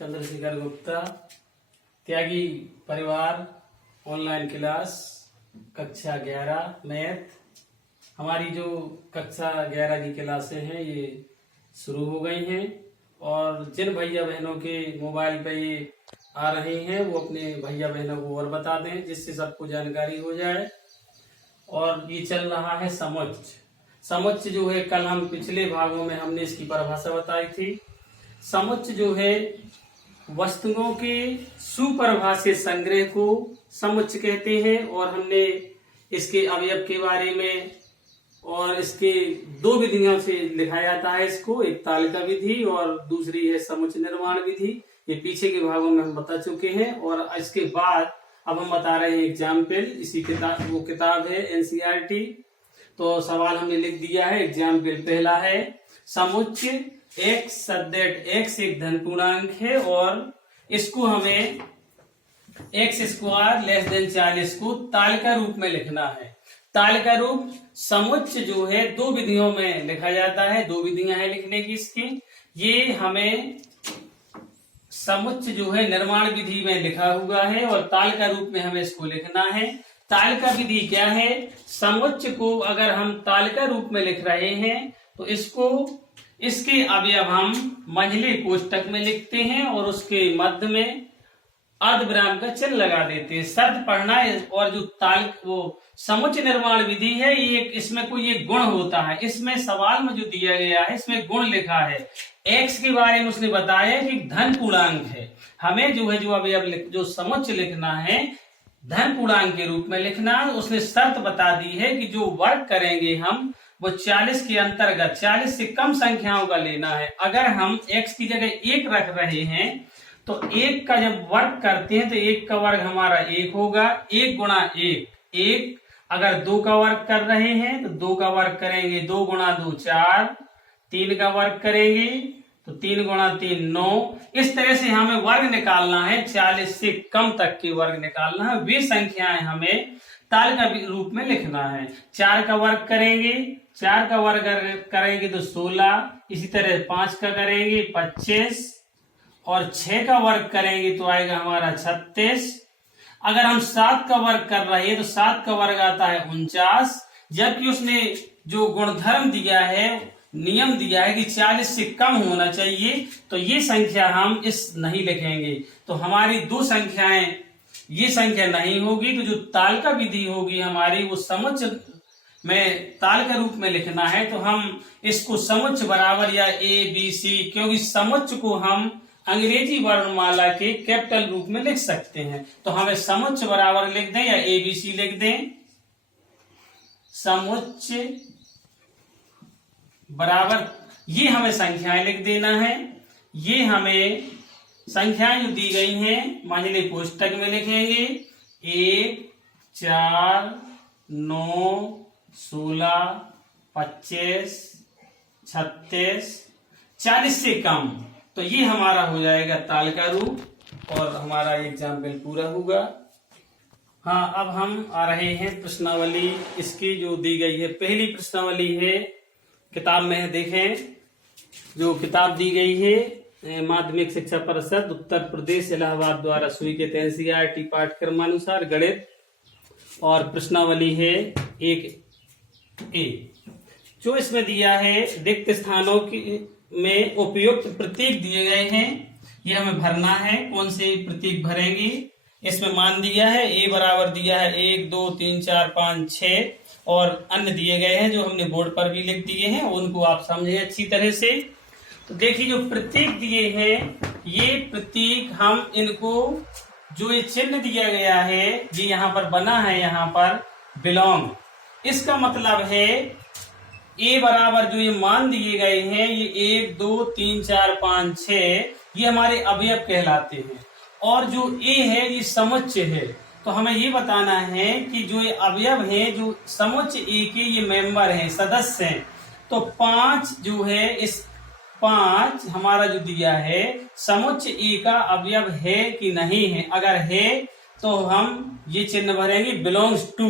चंद्रशेखर गुप्ता, त्यागी परिवार, online class, कक्षा 11 math. हमारी जो कक्षा 11 की क्लासें हैं ये शुरू हो गई हैं और जिन भैया बहनों के मोबाइल पे ये आ रहे हैं वो अपने भैया बहनों को और बता दें जिससे सबको जानकारी हो जाए। और ये चल रहा है समुच्च। समुच्च जो है कल हम पिछले भागों में हमने इसकी परिभाषा बताई थी। समुच्च जो है वस्तुओं के सुपरिभाषित संग्रह को समुच्च कहते हैं और हमने इसके अवयव के बारे में और इसके दो विधियों से लिखा जाता है इसको, एक तालिका विधि और दूसरी है समुच्च निर्माण विधि। ये पीछे के भागों में हम बता चुके हैं और इसके बाद अब हम बता रहे हैं एग्जाम्पल। इसी किताब वो किताब है एनसीईआरटी। तो सवाल हमने लिख दिया है। एग्जाम्पल पहला है समुच्च x सदैट x एक धन पूर्णांक है और इसको हमें x स्क्वायर लेस देन 40 को तालिका रूप में लिखना है। तालिका रूप समुच्च जो है दो विधियों में लिखा जाता है, दो विधियां हैं लिखने की इसकी। ये हमें समुच्च जो है निर्माण विधि में लिखा हुआ है और तालिका रूप में हमें इसको लिखना है। तालिका विधि क्या है? समुच्च को अगर हम तालिका रूप में लिख रहे हैं तो इसके अवयव हम मंझले कोष्टक में लिखते हैं और उसके मध्य में अर्धविराम का चिन्ह लगा देते हैं। शर्त पढ़ना है। और जो वो समुच्च निर्माण विधि है ये इसमें कोई एक गुण होता है। इसमें सवाल में जो दिया गया है इसमें गुण लिखा है। x के बारे में उसने बताया कि धन पूर्णांक है। हमें जो है जो अवयव जो समुच्च लिखना है धन पूर्णांक के रूप में लिखना है। उसने शर्त बता दी है कि जो वर्ग करेंगे हम वो 40 के अंतर्गत 40 से कम संख्याओं का लेना है। अगर हम x की जगह 1 रख रहे हैं तो 1 का जब वर्ग करते हैं तो 1 का वर्ग हमारा 1 होगा। 1 गुणा 1 अगर 2 का वर्ग कर रहे हैं तो 2 का वर्ग करेंगे 2 गुणा 2 4। 3 का वर्ग करेंगे तो 3 गुणा 3 9। इस तरह से हमें वर्ग निकालना है। 40 से कम तक के वर्ग निकालना है। वे संख्याएं हमें तालिका रूप में लिखना है। 4 का वर्ग करेंगे 4 का वर्ग करेंगे तो 16। इसी तरह 5 का करेंगे 25 और 6 का वर्ग करेंगे तो आएगा हमारा 36। अगर हम 7 का वर्ग कर रहे हैं तो 7 का वर्ग आता है 49। जबकि उसने जो गुणधर्म दिया है नियम दिया है कि 40 से कम होना चाहिए तो ये संख्या हम इस नहीं लिखेंगे। तो हमारी दो संख्याएं ये संख्या नहीं होगी। तो जो तालिका विधि होगी हमारी वो समुच्च में तालिका रूप में लिखना है। तो हम इसको समुच्च बराबर या ABC, क्योंकि समुच्च को हम अंग्रेजी वर्णमाला के कैपिटल रूप में लिख सकते हैं। तो हमें समुच्च बराबर लिख दें या ABC लिख दें। समुच्च बराबर ये हमें संख्याएं लिख देना है। ये हमें संख्याएं जो दी गई हैं मंझले कोष्टक में लिखेंगे। 1 4 9 16 25 36 40 से कम। तो ये हमारा हो जाएगा तालिका रूप और हमारा एग्जाम्पल पूरा होगा। हाँ, अब हम आ रहे हैं प्रश्नावली इसकी जो दी गई है। पहली प्रश्नावली है किताब में देखें जो किताब दी गई है माध्यमिक शिक्षा परिषद उत्तर प्रदेश इलाहाबाद द्वारा स्वीकृत एनसीईआरटी पाठ्यक्रमानुसार गणित। और प्रश्नावली है 1A। जो इसमें दिया है रिक्त स्थानों की में उपयुक्त प्रतीक दिए गए हैं। ये हमें भरना है। कौन से प्रतीक भरेंगे? इसमें मान दिया है A बराबर दिया है 1 2 3 4 5 6 और अन्य दिए गए हैं जो हमने बोर्ड पर भी लिख दिए हैं। उनको आप समझे अच्छी तरह से। तो देखिए जो प्रतीक दिए हैं ये प्रतीक हम इनको जो ये चिन्ह दिया गया है ये यहाँ पर बना है, यहाँ पर बिलोंग। इसका मतलब है A बराबर जो ये मान दिए गए हैं ये 1 2 3 4 5 6 ये हमारे अवयव कहलाते हैं। और जो A है ये समुच्च है। तो हमें ये बताना है कि जो ये अवयव हैं जो समुच्च A के ये मेंबर हैं, सदस्य हैं। तो 5 जो है इस 5 हमारा जो दिया है समुच्च A का अवयव है कि नहीं है। अगर है तो हम ये चिन्ह भरेंगे बिलोंग्स टू।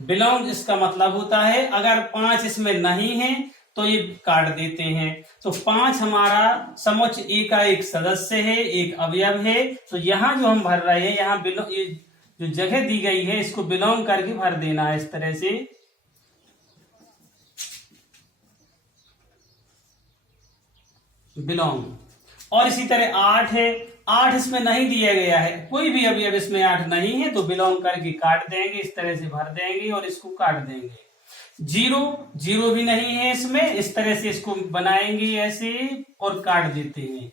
बिलोंग इसका मतलब होता है अगर 5 इसमें नहीं है तो ये काट देते हैं। तो 5 हमारा समुच्चय ए का एक सदस्य है, एक अवयव है। तो यहाँ जो हम भर रहे हैं, यहाँ ये जो जगह दी गई है इसको बिलोंग करके भर देना है इस तरह से। बिलोंग। और इसी तरह 8 है, 8 इसमें नहीं दिया गया है, कोई भी अवयव इसमें 8 नहीं है, तो बिलोंग करके काट देंगे, इस तरह से भर देंगे और इसको काट देंगे। 0 भी नहीं है इसमें, इस तरह से इसको बनाएंगे ऐसे और काट देते हैं।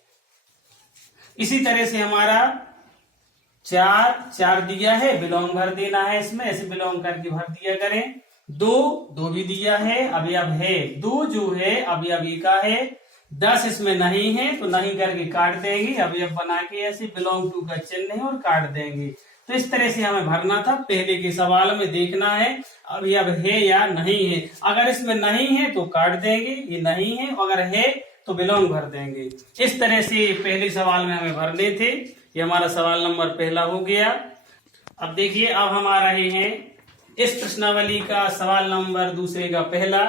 इसी तरह से हमारा 4 दिया है, बिलोंग भर देना है इसमें, ऐसे बिलोंग करके भर दिया करें। 2 भी दिया है, अवयव है, 2 जो है अवयव ए का है। 10 इसमें नहीं है, तो नहीं करके काट देंगे, अवयव बना के ऐसे बिलोंग टू का चिन्ह है और काट देंगे। तो इस तरह से हमें भरना था। पहले के सवाल में देखना है अवयव है या नहीं है। अगर इसमें नहीं है तो काट देंगे, ये नहीं है, अगर है तो बिलोंग भर देंगे। इस तरह से पहले सवाल में हमें भरने थे। ये हमारा सवाल नंबर पहला हो गया। अब देखिए, अब हम आ रहे हैं इस प्रश्नावली का सवाल नंबर दूसरे का पहला।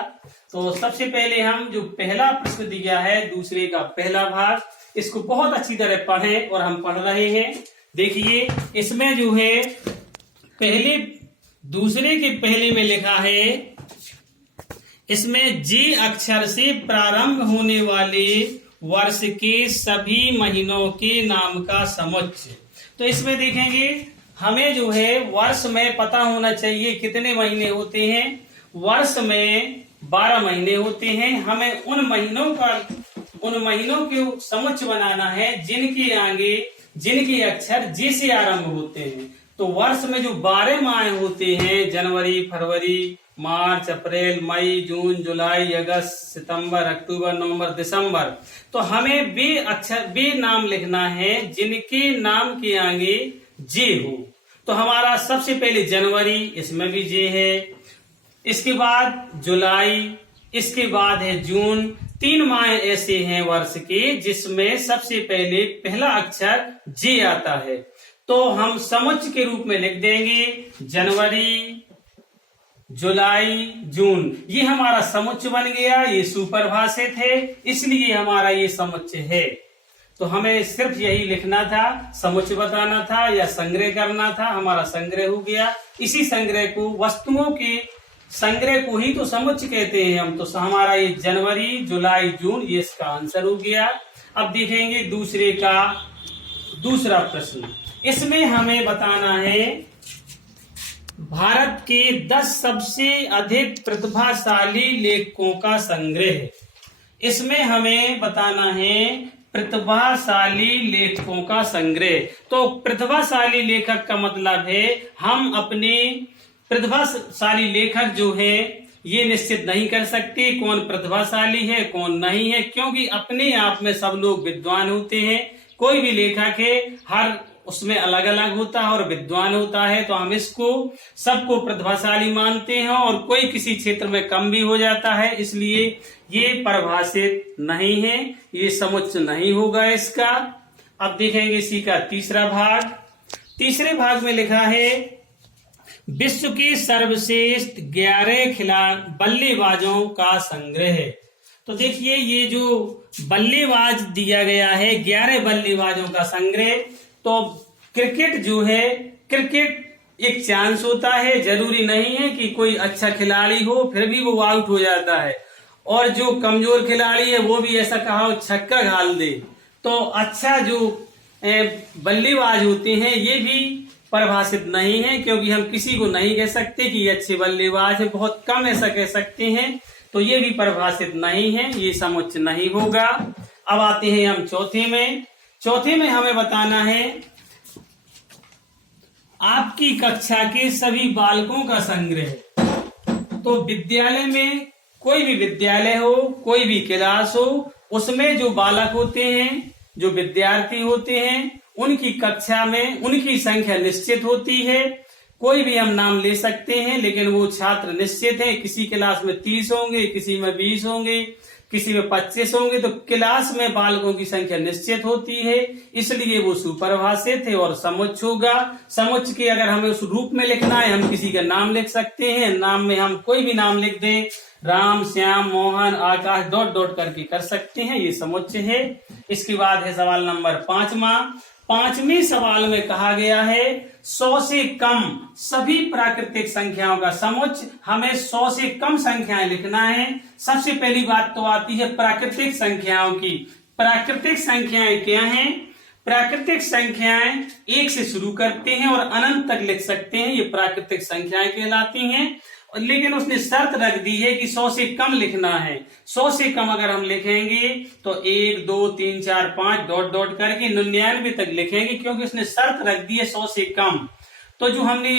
तो सबसे पहले हम जो पहला प्रश्न दिया है दूसरे का पहला भाग, इसको बहुत अच्छी तरह पढ़ें और हम पढ़ रहे हैं। देखिए, इसमें जो है पहले दूसरे के पहले में लिखा है, इसमें जे अक्षर से प्रारंभ होने वाले वर्ष के सभी महीनों के नाम का समुच्चय। तो इसमें देखेंगे हमें जो है वर्ष में पता होना चाहिए कितने महीने होते हैं। वर्ष में 12 महीने होते हैं। हमें उन महीनों के समुच्चय बनाना है जिनके अक्षर जे से आरंभ होते हैं। तो वर्ष में जो 12 माह होते हैं, जनवरी, फरवरी, मार्च, अप्रैल, मई, जून, जुलाई, अगस्त, सितंबर, अक्टूबर, नवंबर, दिसंबर, तो हमें वे नाम लिखना है जिनके नाम के आगे जे हो। तो हमारा सबसे पहले जनवरी, इसमें भी जे है, इसके बाद जुलाई, इसके बाद है जून। 3 माह ऐसे हैं वर्ष के जिसमें सबसे पहले पहला अक्षर जे आता है। तो हम समुच्चय के रूप में लिख देंगे जनवरी, जुलाई, जून। ये हमारा समुच्चय बन गया, ये सुपरिभाषित है, इसलिए हमारा ये समुच्चय है। तो हमें सिर्फ यही लिखना था, समुच्चय बताना था या संग्रह करना था। हमारा संग्रह हो गया। इसी संग्रह को, वस्तुओं के संग्रह को ही तो समुच्चय कहते हैं हम। तो हमारा ये जनवरी, जुलाई, जून, ये इसका आंसर हो गया। अब देखेंगे दूसरे का दूसरा प्रश्न। इसमें हमें बताना है भारत के 10 सबसे अधिक प्रतिभाशाली लेखकों का संग्रह। इसमें हमें बताना है प्रतिभाशाली लेखकों का संग्रह। तो प्रतिभाशाली लेखक का मतलब है हम अपने प्रतिभाशाली लेखक जो है ये निश्चित नहीं कर सकते कौन प्रतिभाशाली है कौन नहीं है, क्योंकि अपने आप में सब लोग विद्वान होते हैं। कोई भी लेखक है हर उसमें अलग अलग होता है और विद्वान होता है। तो हम इसको सबको प्रतिभाशाली मानते हैं और कोई किसी क्षेत्र में कम भी हो जाता है, इसलिए ये परिभाषित नहीं है, ये समुच्चय नहीं होगा इसका। अब देखेंगे इसी का तीसरा भाग। तीसरे भाग में लिखा है विश्व के सर्वश्रेष्ठ 11 बल्लेबाजों का संग्रह। तो देखिए ये जो बल्लेबाज दिया गया है 11 बल्लेबाजों का संग्रह। तो क्रिकेट जो है, क्रिकेट एक चांस होता है, जरूरी नहीं है कि कोई अच्छा खिलाड़ी हो फिर भी वो आउट हो जाता है, और जो कमजोर खिलाड़ी है वो भी ऐसा कहा छक्का घाल दे। तो अच्छा जो बल्लेबाज होते हैं ये भी परिभाषित नहीं है, क्योंकि हम किसी को नहीं कह सकते कि ये अच्छे बल्लेबाज है, बहुत कम ऐसा कह सकते हैं। तो ये भी परिभाषित नहीं है, ये समुच्चय नहीं होगा। अब आते हैं हम चौथे में। चौथे में हमें बताना है आपकी कक्षा के सभी बालकों का संग्रह। तो विद्यालय में कोई भी विद्यालय हो, कोई भी क्लास हो, उसमें जो बालक होते हैं, जो विद्यार्थी होते हैं, उनकी कक्षा में उनकी संख्या निश्चित होती है। कोई भी हम नाम ले सकते हैं, लेकिन वो छात्र निश्चित है। किसी क्लास में 30 होंगे, किसी में 20 होंगे, किसी में 25 होंगे। तो क्लास में बालकों की संख्या निश्चित होती है, इसलिए वो सुपरिभाषित है और समुच्चय होगा। समुच्चय के अगर हमें उस रूप में लिखना है, हम किसी का नाम लिख सकते हैं। नाम में हम कोई भी नाम लिख दें, राम, श्याम, मोहन, आकाश डॉट डॉट करके कर सकते हैं, ये समुच्चय है। इसके बाद है सवाल नंबर 5वां। 5वें सवाल में कहा गया है 100 से कम सभी प्राकृतिक संख्याओं का समुच्चय। हमें 100 से कम संख्याएं लिखना है। सबसे पहली बात तो आती है प्राकृतिक संख्याओं की। प्राकृतिक संख्याएं क्या हैं? प्राकृतिक संख्याएं 1 से शुरू करते हैं और अनंत तक लिख सकते हैं, ये प्राकृतिक संख्याएं कहलाती हैं। लेकिन उसने शर्त रख दी है कि 100 से कम लिखना है। 100 से कम अगर हम लिखेंगे तो 1 2 3 4 5 डॉट डॉट करके 99 तक लिखेंगे, क्योंकि उसने शर्त रख दी है 100 से कम। तो जो हमने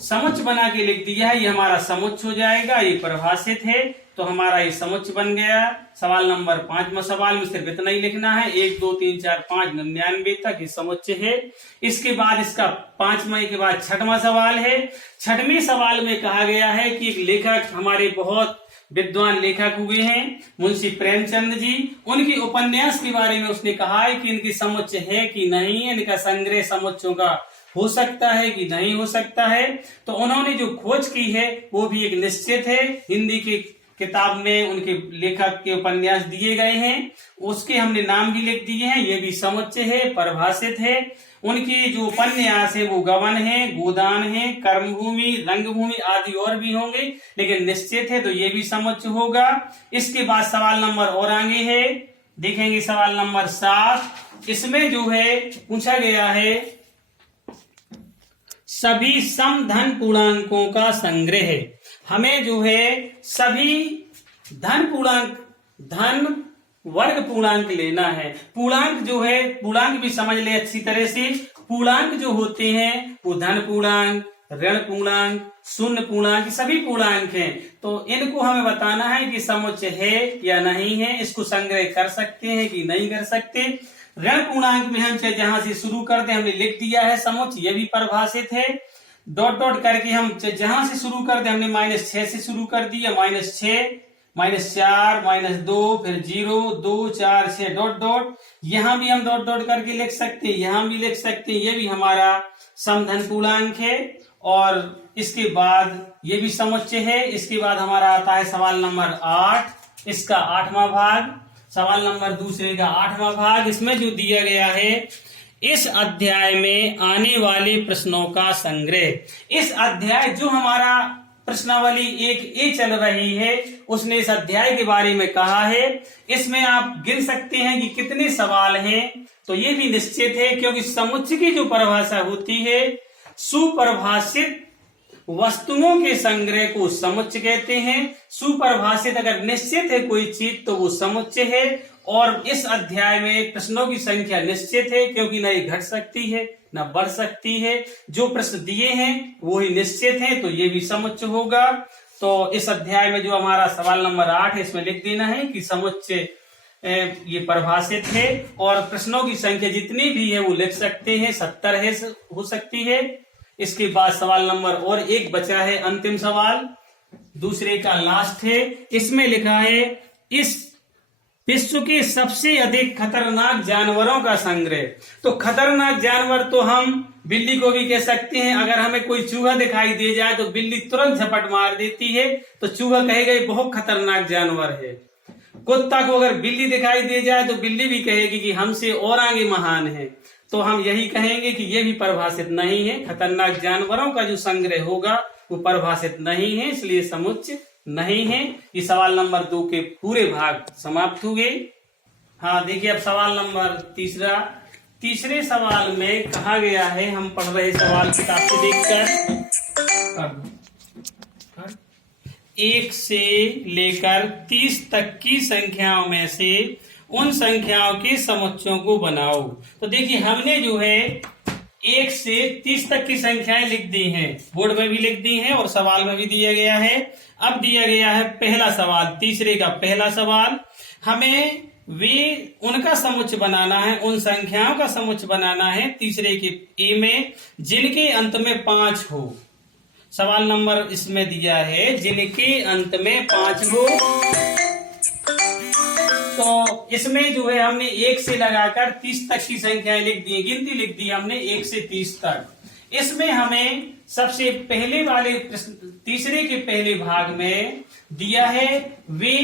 समुच्चय बना के लिख दिया है ये हमारा समुच्चय हो जाएगा, ये परिभाषित है, तो हमारा ये समुच्चय बन गया। सवाल नंबर 5वां सवाल में सिर्फ इतना ही लिखना है, 1 2 3 4 5 99 तक ये समुच्चय है। इसके बाद इसका 5वां के बाद 6वां सवाल है। 6वें सवाल में कहा गया है कि एक लेखक, हमारे बहुत विद्वान लेखक हुए हैं मुंशी प्रेमचंद जी, उनके उपन्यास के बारे में उसने कहा है कि इनकी समुच्चय है कि नहीं है, इनका संग्रह समुच्चयों का हो सकता है कि नहीं हो सकता है। तो उन्होंने जो खोज की है वो भी एक निश्चित है। हिंदी की किताब में उनके लेखक के उपन्यास दिए गए हैं, उसके हमने नाम भी लिख दिए हैं, ये भी समुच्चय है, परिभाषित है। उनके जो उपन्यास है वो गबन है, गोदान है, कर्मभूमि, रंगभूमि आदि और भी होंगे, लेकिन निश्चित है तो ये भी समुच्चय होगा। इसके बाद सवाल नंबर और आगे है, देखेंगे सवाल नंबर 7। इसमें जो है पूछा गया है सभी समधन पूर्णांकों का संग्रह है। हमें जो है सभी धन पूर्णांक, धन वर्ग पूर्णांक लेना है। पूर्णांक जो है, पूर्णांक भी समझ ले अच्छी तरह से। पूर्णांक जो होते हैं वो धन पूर्णांक, ऋण पूर्णांक, शून्य पूर्णांक, सभी पूर्णांक हैं। तो इनको हमें बताना है कि समुच्चय है या नहीं है, इसको संग्रह कर सकते हैं कि नहीं कर सकते। ऋण पूर्णांक में हम चाहे जहां से शुरू कर दे, हमने लिख दिया है समुच्चय, ये भी परिभाषित है। डॉट डॉट करके हम जहां से शुरू कर दे, हमने -6 से शुरू कर दिया, -6, -4, -2, फिर 0 2 4 6 डॉट डॉट। यहां भी हम डॉट डॉट करके लिख सकते हैं, यहां भी लिख सकते हैं, ये भी हमारा समधन पूर्णांक है। और इसके बाद ये भी समुच्चय है। इसके बाद हमारा आता है सवाल नंबर 8, इसका 8वां भाग। सवाल नंबर दूसरे का 8वां भाग। इसमें जो दिया गया है इस अध्याय में आने वाले प्रश्नों का संग्रह। इस अध्याय जो हमारा प्रश्नावली 1A चल रही है, उसने इस अध्याय के बारे में कहा है। इसमें आप गिन सकते हैं कि कितने सवाल हैं, तो ये भी निश्चित है, क्योंकि समुच्चय की जो परिभाषा होती है, सुपरिभाषित वस्तुओं के संग्रह को समुच्चय कहते हैं। सुपरिभाषित अगर निश्चित है कोई चीज तो वो समुच्चय है। और इस अध्याय में प्रश्नों की संख्या निश्चित है, क्योंकि न ये घट सकती है न बढ़ सकती है। जो प्रश्न दिए हैं वो ही निश्चित है, तो ये भी समुच्चय होगा। तो इस अध्याय में जो हमारा सवाल नंबर 8 है, इसमें लिख देना है कि समुच्चय ये परिभाषित है। और प्रश्नों की संख्या जितनी भी है वो लिख सकते हैं, 70 है, हो सकती है। इसके बाद सवाल नंबर और 1 बचा है, अंतिम सवाल दूसरे का लास्ट है। इसमें लिखा है इस विश्व के सबसे अधिक खतरनाक जानवरों का संग्रह। तो खतरनाक जानवर तो हम बिल्ली को भी कह सकते हैं। अगर हमें कोई चूहा दिखाई दे जाए तो बिल्ली तुरंत झपट मार देती है, तो चूहा कहेगा ये बहुत खतरनाक जानवर है। कुत्ता को अगर बिल्ली दिखाई दे जाए तो बिल्ली भी कहेगी कि हमसे और आगे महान है। तो हम यही कहेंगे कि ये भी परिभाषित नहीं है। खतरनाक जानवरों का जो संग्रह होगा वो परिभाषित नहीं है, इसलिए समुच्चय नहीं है। ये सवाल नंबर 2 के पूरे भाग समाप्त हो गए। हाँ, देखिए अब सवाल नंबर तीसरे सवाल में कहा गया है, हम पढ़ रहे सवाल किताब से देखकर, 1 से लेकर 30 तक की संख्याओं में से उन संख्याओं के समुच्चयों को बनाओ। तो देखिए हमने जो है 1 से 30 तक की संख्याएं लिख दी हैं, बोर्ड में भी लिख दी हैं और सवाल में भी दिया गया है। अब दिया गया है पहला सवाल, तीसरे का पहला सवाल। हमें वे उनका समुच्चय बनाना है, उन संख्याओं का समुच्चय बनाना है तीसरे के ए में जिनके अंत में 5 हो। सवाल नंबर इसमें दिया है जिनके अंत में 5 हो। तो इसमें जो है हमने 1 से लगाकर 30 तक की संख्याएं लिख दी, गिनती लिख दी हमने 1 से 30 तक। इसमें हमें सबसे पहले वाले प्रश्न तीसरे के पहले भाग में दिया है वे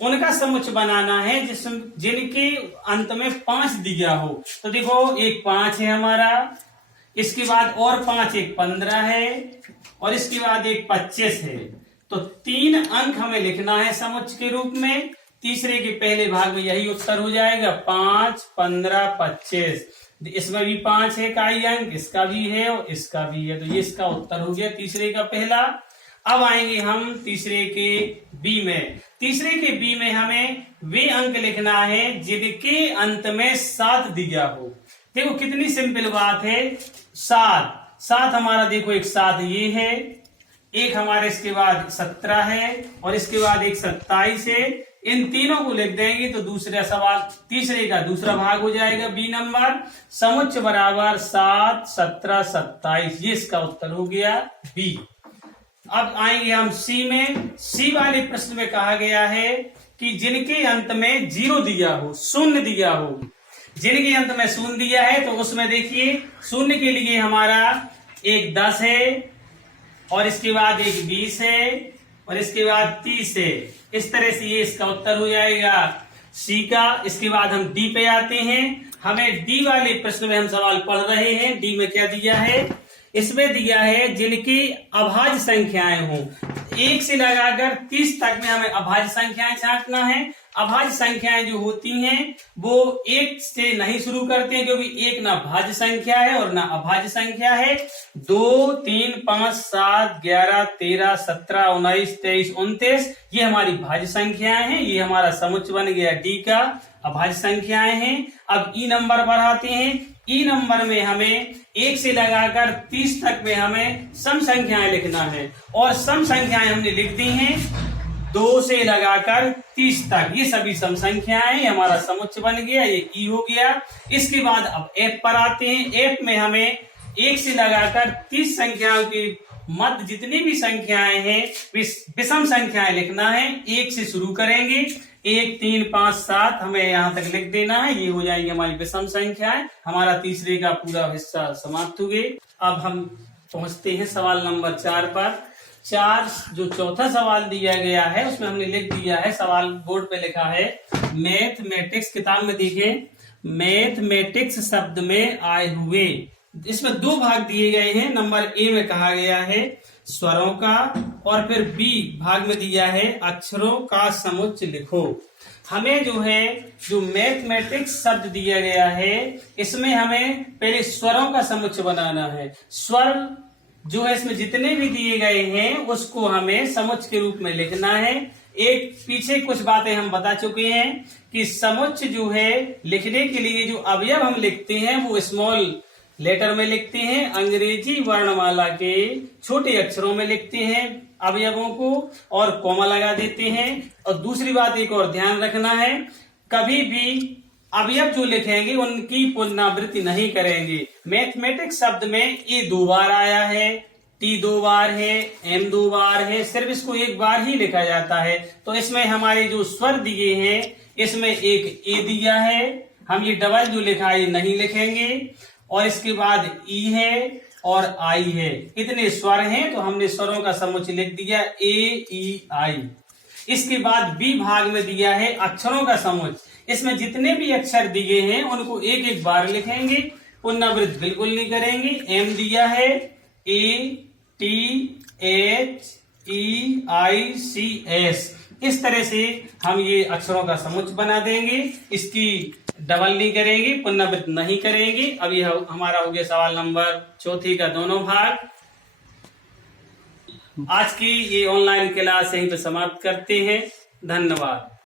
उनका समुच्चय बनाना है जिनके अंत में 5 दिया हो। तो देखो एक 5 है हमारा, इसके बाद और 5 एक 15 है और इसके बाद एक 25 है। तो 3 अंक हमें लिखना है समुच्चय के रूप में। तीसरे के पहले भाग में यही उत्तर हो जाएगा 5, 15, 25। इसमें भी 5 है का ही अंक, इसका भी है और इसका भी है, तो ये इसका उत्तर हो गया तीसरे का पहला। अब आएंगे हम तीसरे के बी में। तीसरे के बी में हमें वे अंक लिखना है जिनके अंत में 7 दिया हो। देखो कितनी सिंपल बात है, 7 हमारा देखो एक 7 ये है, एक हमारे इसके बाद 17 है और इसके बाद एक 27 है। इन तीनों को लिख देंगे तो दूसरा सवाल तीसरे का दूसरा भाग हो जाएगा बी नंबर। समुच्चय बराबर 7, 17, 27, ये इसका उत्तर हो गया बी। अब आएंगे हम सी में। सी वाले प्रश्न में कहा गया है कि जिनके अंत में 0 दिया हो, शून्य दिया हो। जिनके अंत में शून्य दिया है तो उसमें देखिए शून्य के लिए हमारा एक 10 है और इसके बाद एक 20 है और इसके बाद 30 है। इस तरह से ये इसका उत्तर हो जाएगा सी का। इसके बाद हम डी पे आते हैं। हमें डी वाले प्रश्न में हम सवाल पढ़ रहे हैं। डी में क्या दिया है, इसमें दिया है जिनकी अभाज्य संख्याएं हों। 1 से लगाकर 30 तक में हमें अभाज्य संख्याएं छांटना है। अभाज्य संख्याएं जो होती हैं वो 1 से नहीं शुरू करते हैं क्योंकि 1 ना भाज्य संख्या है और ना अभाज्य संख्या है। 2, 3, 5, 7, 11, 13, 17, 19, 23, 29 ये हमारी भाज्य संख्याएं हैं। ये हमारा समुच्चय बन गया डी का, अभाज्य संख्याएं हैं। अब ई नंबर पर आते हैं। ई नंबर में हमें 1 से लगाकर 30 तक में हमें सम संख्याएं लिखना है और सम संख्याएं हमने लिख दी हैं 2 से लगाकर 30 तक। ये सभी सम संख्याएं हैं, हमारा समुच्चय बन गया, ये ई हो गया। इसके बाद अब एफ पर आते हैं। एफ में हमें 1 से लगाकर 30 संख्याओं के मध्य जितनी भी संख्याएं हैं विषम संख्याएं लिखना है। 1 से शुरू करेंगे, 1, 3, 5, 7 हमें यहाँ तक लिख देना है। ये हो जाएंगे हमारी विषम संख्याएं। हमारा तीसरे का पूरा हिस्सा समाप्त हो गए। अब हम पहुंचते हैं सवाल नंबर 4 पर। 4 जो चौथा सवाल दिया गया है उसमें हमने लिख दिया है, सवाल बोर्ड पे लिखा है मैथमेटिक्स। किताब में देखें मैथमेटिक्स शब्द में आए हुए, इसमें 2 भाग दिए गए हैं। नंबर ए में कहा गया है स्वरों का और फिर बी भाग में दिया है अक्षरों का समुच्चय लिखो। हमें जो मैथमेटिक्स शब्द दिया गया है इसमें हमें पहले स्वरों का समुच्चय बनाना है। स्वर जो है इसमें जितने भी दिए गए हैं उसको हमें समुच्चय के रूप में लिखना है। एक पीछे कुछ बातें हम बता चुके हैं कि समुच्चय जो है लिखने के लिए जो अवयव हम लिखते हैं वो स्मॉल लेटर में लिखते हैं, अंग्रेजी वर्णमाला के छोटे अक्षरों में लिखते हैं अवयवों को और कॉमा लगा देते हैं। और दूसरी बात एक और ध्यान रखना है, कभी भी अवयव जो लिखेंगे उनकी पुनरावृत्ति नहीं करेंगे। मैथमेटिक्स शब्द में ए 2 बार आया है, टी 2 बार है, एम 2 बार है, सिर्फ इसको 1 बार ही लिखा जाता है। तो इसमें हमारे जो स्वर दिए हैं इसमें एक ए दिया है, हम ये डबल जो लिखा है नहीं लिखेंगे। और इसके बाद ई है और आई है, इतने स्वर हैं तो हमने स्वरों का समुच्चय लिख दिया ए, ई, आई। इसके बाद बी भाग में दिया है अक्षरों का समुच्चय। इसमें जितने भी अक्षर दिए हैं उनको 1-1 बार लिखेंगे, पुनरावृत्ति बिल्कुल नहीं करेंगे। एम दिया है ए, टी, एच, ई, आई, सी, एस। इस तरह से हम ये अक्षरों का समुच्चय बना देंगे, इसकी डबल नहीं करेंगे, पुनरावृत्ति नहीं करेंगे। अब ये हमारा हो गया सवाल नंबर 4 का दोनों भाग। आज की ये ऑनलाइन क्लास यहीं पे समाप्त करते हैं। धन्यवाद।